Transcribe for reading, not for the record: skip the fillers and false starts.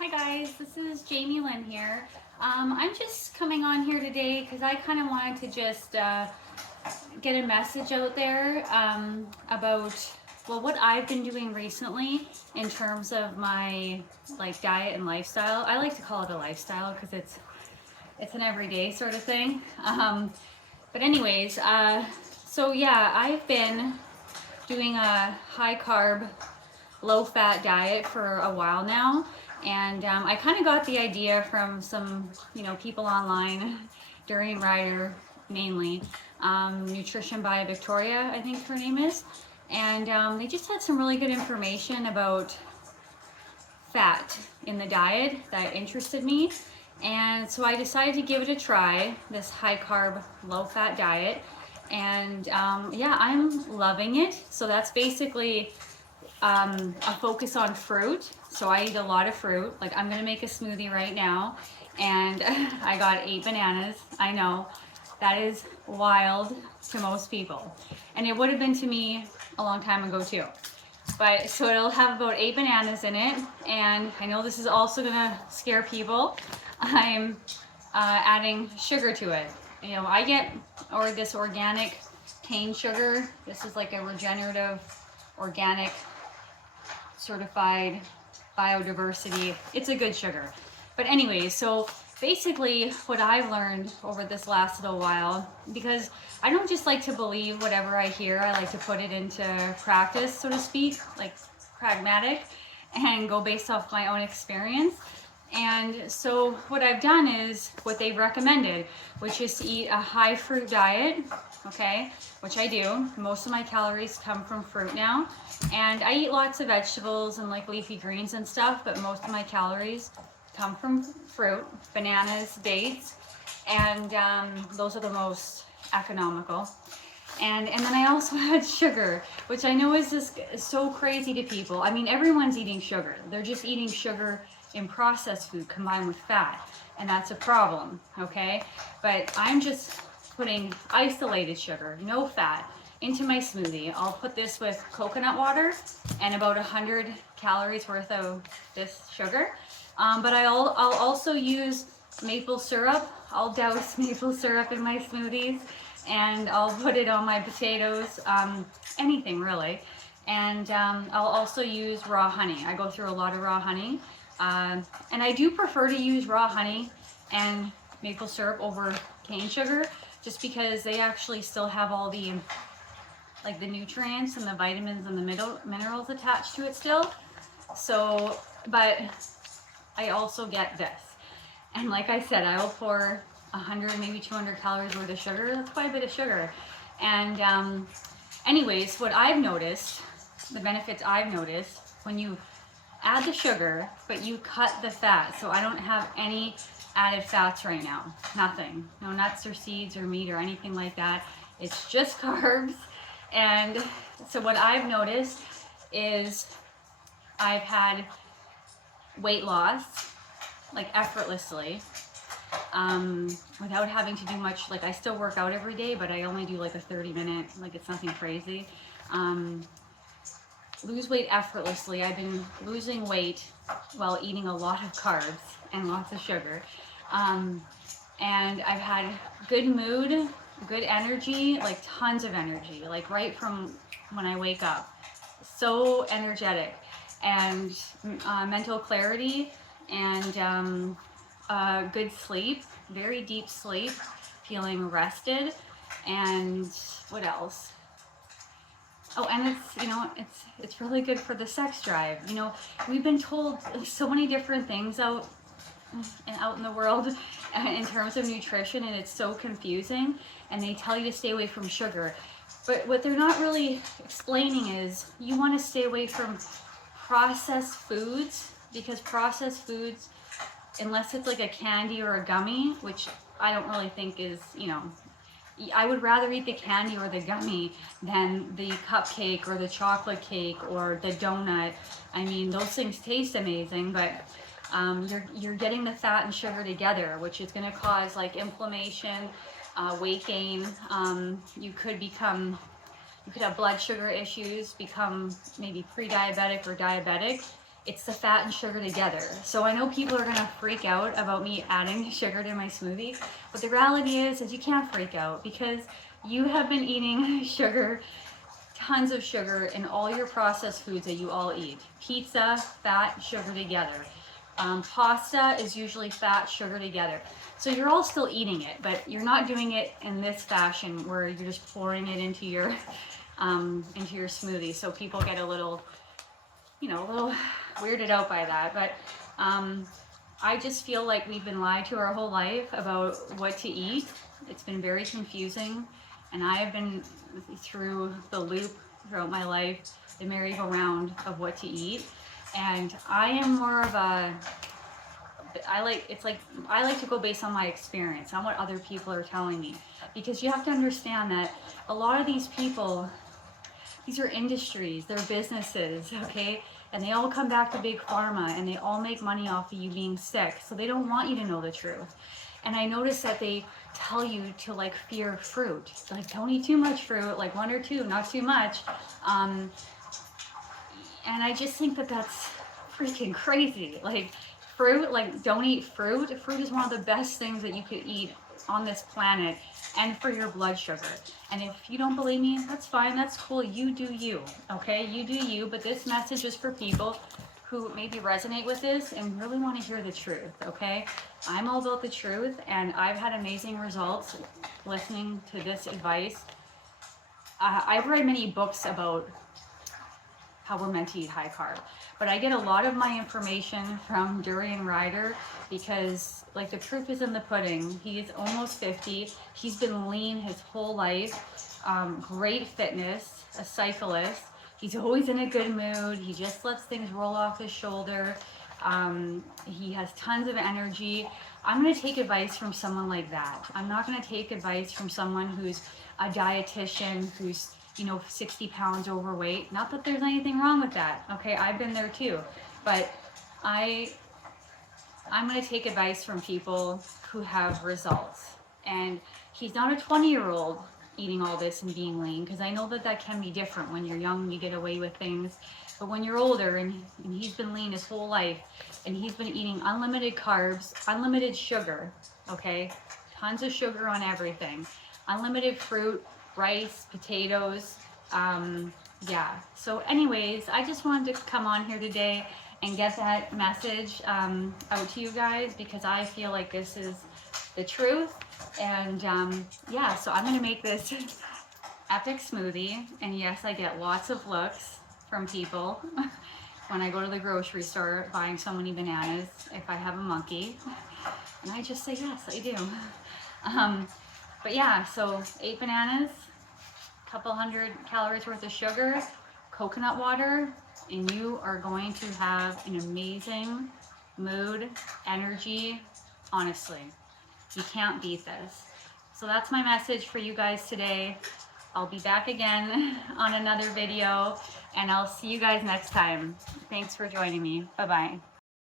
Hi guys, this is Jamie Lynn here. I'm just coming on here today because I kind of wanted to just get a message out there about what I've been doing recently in terms of my diet and lifestyle. I like to call it a lifestyle because it's an everyday sort of thing. But anyways, so yeah, I've been doing a high carb, low fat diet for a while now. And I kind of got the idea from some, people online, Durian Ryder mainly, Nutrition by Victoria, I think her name is. And they just had some really good information about fat in the diet that interested me. And so I decided to give it a try, this high carb, low fat diet. And yeah, I'm loving it. So that's basically a focus on fruit. So I eat a lot of fruit. Like I'm gonna make a smoothie right now, and I got 8 bananas. I know that is wild to most people, and it would have been to me a long time ago too. But so it'll have about 8 bananas in it, and I know this is also gonna scare people. I'm adding sugar to it. I get this organic cane sugar. This is like a regenerative, organic, certified biodiversity. It's a good sugar. But anyways, so basically what I've learned over this last little while, because I don't just like to believe whatever I hear, I like to put it into practice, so to speak, like pragmatic, and go based off my own experience. And so what I've done is what they've recommended, which is to eat a high fruit diet, okay, which I do. Most of my calories come from fruit now. And I eat lots of vegetables and like leafy greens and stuff, but most of my calories come from fruit, bananas, dates, and those are the most economical. And then I also had sugar, which I know is just so crazy to people. I mean, everyone's eating sugar. They're just eating sugar in processed food combined with fat, and that's a problem, okay? But I'm just putting isolated sugar, no fat, into my smoothie. I'll put this with coconut water and about 100 calories worth of this sugar. But I'll also use maple syrup. I'll douse maple syrup in my smoothies, and I'll put it on my potatoes, anything really. And I'll also use raw honey. I go through a lot of raw honey. And I do prefer to use raw honey and maple syrup over cane sugar, just because they actually still have all the the nutrients and the vitamins and the minerals attached to it still. So, but I also get this. And like I said, I will pour 100, maybe 200 calories worth of sugar. That's quite a bit of sugar. And anyways, what I've noticed, the benefits I've noticed, when you add the sugar, but you cut the fat. So I don't have any added fats right now. Nothing. No nuts or seeds or meat or anything like that. It's just carbs. And so what I've noticed is I've had weight loss, like effortlessly, without having to do much. Like I still work out every day, but I only do like a 30-minute, like it's nothing crazy. Lose weight effortlessly. I've been losing weight while eating a lot of carbs and lots of sugar. And I've had good mood, good energy, like tons of energy, like right from when I wake up. So energetic, and mental clarity, and good sleep, very deep sleep, feeling rested. And what else? Oh, and it's really good for the sex drive. We've been told so many different things out in the world in terms of nutrition, and it's so confusing, and they tell you to stay away from sugar. But what they're not really explaining is you want to stay away from processed foods, because processed foods, unless it's like a candy or a gummy, which I don't really think is, I would rather eat the candy or the gummy than the cupcake or the chocolate cake or the donut. I mean, those things taste amazing, but you're getting the fat and sugar together, which is going to cause like inflammation, weight gain. You could have blood sugar issues, become maybe pre-diabetic or diabetic it's the fat and sugar together. So I know people are gonna freak out about me adding sugar to my smoothie, but the reality is you can't freak out because you have been eating sugar, tons of sugar in all your processed foods that you all eat. Pizza, fat, sugar together. Pasta is usually fat, sugar together. So you're all still eating it, but you're not doing it in this fashion where you're just pouring it into your smoothie. So people get a little, a little weirded out by that. But I just feel like we've been lied to our whole life about what to eat. It's been very confusing, and I have been through the loop throughout my life, the merry-go-round of what to eat. And I am more of a, I like to go based on my experience, on what other people are telling me. Because you have to understand that a lot of these people, these are industries, they're businesses, okay? And they all come back to big pharma and they all make money off of you being sick. So they don't want you to know the truth. And I notice that they tell you to like fear fruit. Like don't eat too much fruit, like 1 or 2, not too much. And I just think that that's freaking crazy. Like fruit, like don't eat fruit. Fruit is one of the best things that you could eat on this planet and for your blood sugar. And if you don't believe me, that's fine, that's cool. You do you, okay? You do you, but this message is for people who maybe resonate with this and really want to hear the truth, okay? I'm all about the truth, and I've had amazing results listening to this advice. I've read many books about how we're meant to eat high carb, but I get a lot of my information from Durian Ryder because like the proof is in the pudding. He is almost 50. He's been lean his whole life. Great fitness, a cyclist. He's always in a good mood. He just lets things roll off his shoulder. He has tons of energy. I'm going to take advice from someone like that. I'm not going to take advice from someone who's a dietitian, who's 60 pounds overweight. Not that there's anything wrong with that. Okay, I've been there too. But I'm going to take advice from people who have results. And he's not a 20-year-old eating all this and being lean, because I know that that can be different. When you're young, you get away with things. But when you're older, and he's been lean his whole life, and he's been eating unlimited carbs, unlimited sugar, okay? Tons of sugar on everything. Unlimited fruit, rice, potatoes, yeah. So anyways, I just wanted to come on here today and get that message out to you guys, because I feel like this is the truth. And yeah, so I'm gonna make this epic smoothie, and yes, I get lots of looks from people when I go to the grocery store buying so many bananas if I have a monkey, and I just say yes, I do. But yeah, so 8 bananas, couple 100 calories worth of sugar, coconut water, and you are going to have an amazing mood, energy. Honestly, you can't beat this. So that's my message for you guys today. I'll be back again on another video, and I'll see you guys next time. Thanks for joining me. Bye-bye.